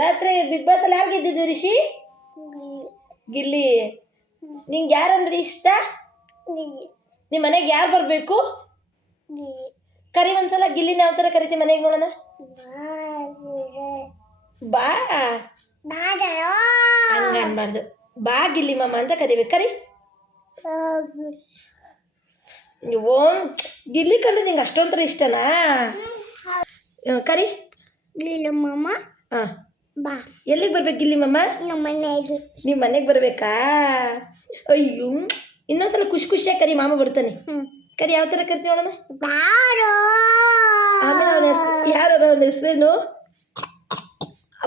ರಾತ್ರಿ big boss ಅಲ್ಲಿ ಯಾರು ಗೆದ್ದಿದ್ದು ರಿಷಿ? ಗಿಲ್ಲಿ. ನಿಂಗೆ ಯಾರಂದ್ರೆ ಇಷ್ಟ? ನಿಮ್ಮ ಮನೆಗೆ ಯಾರು ಬರಬೇಕು? ಕರಿ ಒಂದ್ಸಲ ಗಿಲ್ಲಿನ ಯಾವ ಥರ ಕರಿತಿ ಮನೆಗೆ ನೋಡೋಣ. ಬಾ ಹಂಗ ಅನ್ಬಾರ್ದು, ಬಾ ಗಿಲ್ಲಿ ಮಾಮ ಅಂತ ಕರಿಬೇಕು. ಕರಿ. ಓ ಗಿಲ್ಲಿ ಕಂಡ್ರೆ ನಿಂಗೆ ಅಷ್ಟೊಂಥರ ಇಷ್ಟನಾ? ಕರಿ ಗಿಲ್ಲಿ ಮಾಮ. ಹಾಂ ಬಾ. ಎಲ್ಲಿಗೆ ಬರ್ಬೇಕು ಗಿಲ್ಲಿ ಮಾಮ? ನಮ್ಮ ಮನೆಗೆ. ನಿಮ್ಮ ಮನೆಗೆ ಬರಬೇಕಾ? ಅಯ್ಯೋ ಇನ್ನೊಂದ್ಸಲ ಖುಷಿ ಖುಷಿಯಾಗಿ ಕರಿ, ಮಾಮ ಬರ್ತಾನೆ. ಕರಿ ಯಾವ ಥರ ಕರಿತೀವಿ ನೋಡೋಣ. ಆಮೇಲೆ ಅವನ ಹೆಸರು ಯಾರು? ಅವನ ಹೆಸರೇನು?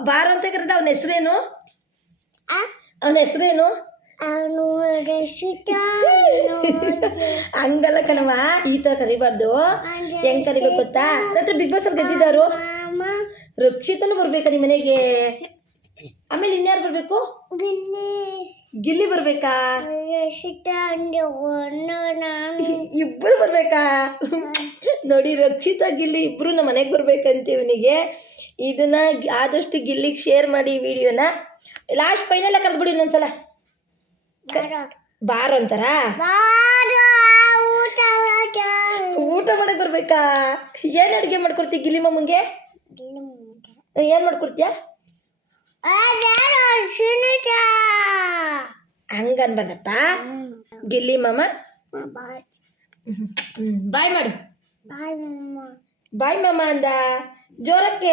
ಬಾರೋ ಅಂತ ಕರೆದ. ಅವನ ಹೆಸರೇನು? ಅವನ ಹೆಸರೇನು? ಹಂಗಲ್ಲ ಕಣವ, ಈ ಥರ ಕರಿಬಾರ್ದು. ಹೆಂಗ್ ಕರಿಬೇಕು ಗೊತ್ತಾ? ರಾತ್ರಿ ಬಿಗ್ ಬಾಸ್ ಅಲ್ಲಿ ಗೆದ್ದಿದ್ದಾರು ರಕ್ಷಿತನು ಬರ್ಬೇಕಾ ನಿಮ್ಮ ಮನೆಗೆ? ಆಮೇಲೆ ಇನ್ಯಾರು ಬರ್ಬೇಕು? ಗಿಲ್ಲಿ ಬರ್ಬೇಕಾ? ಇಬ್ಬರು ಬರ್ಬೇಕಾ? ನೋಡಿ, ರಕ್ಷಿತಾ ಗಿಲ್ಲಿ ಇಬ್ರು ನಮ್ಮ ಮನೆಗೆ ಬರ್ಬೇಕಂತ ಇವನಿಗೆ. ಇದನ್ನ ಆದಷ್ಟು ಗಿಲ್ಲಿಗೆ ಶೇರ್ ಮಾಡಿ ಈ ವಿಡಿಯೋನ. ಲಾಸ್ಟ್ ಫೈನಲ್ ಕರೆದ್ಬಿಡಿ ಇನ್ನೊಂದ್ಸಲ. ಬಾರೋ ಅಂತಾರ. ಊಟ ಮಾಡಕ್ ಬರ್ಬೇಕಾ? ಏನ್ ಅಡುಗೆ ಮಾಡ್ಕೊಡ್ತೀಯ ಗಿಲ್ಲಿ ಮಾಮಂಗೆ? ಏನ್ ಮಾಡ್ಕೊಡ್ತೀಯ? ಹಂಗ ಅನ್ಬಾರ್ದಪ್ಪ. ಗಿಲ್ಲಿ ಮಾಮ ಬಾಯ್ ಮಾಡು. ಬಾಯ್ ಮಾಮ ಅಂದ. ಜೋರಕ್ಕೆ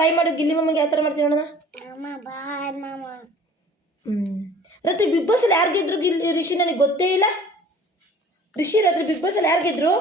ಬಾಯ್ ಮಾಡು. ಗಿಲ್ಲಿ ಮಾಮಗೆ ಯಾವ ಥರ ಮಾಡ್ತೀವಿ ನೋಡೋಣ. ರಾತ್ರಿ ಬಿಗ್ ಬಾಸ್ ಅಲ್ಲಿ ಯಾರು ಗೆದ್ರು ರಿಷಿ? ನನಗೆ ಗೊತ್ತೇ ಇಲ್ಲ. ರಿಷಿ ರಾತ್ರಿ ಬಿಗ್ ಬಾಸ್ ಅಲ್ಲಿ ಯಾರು ಗೆದ್ರು?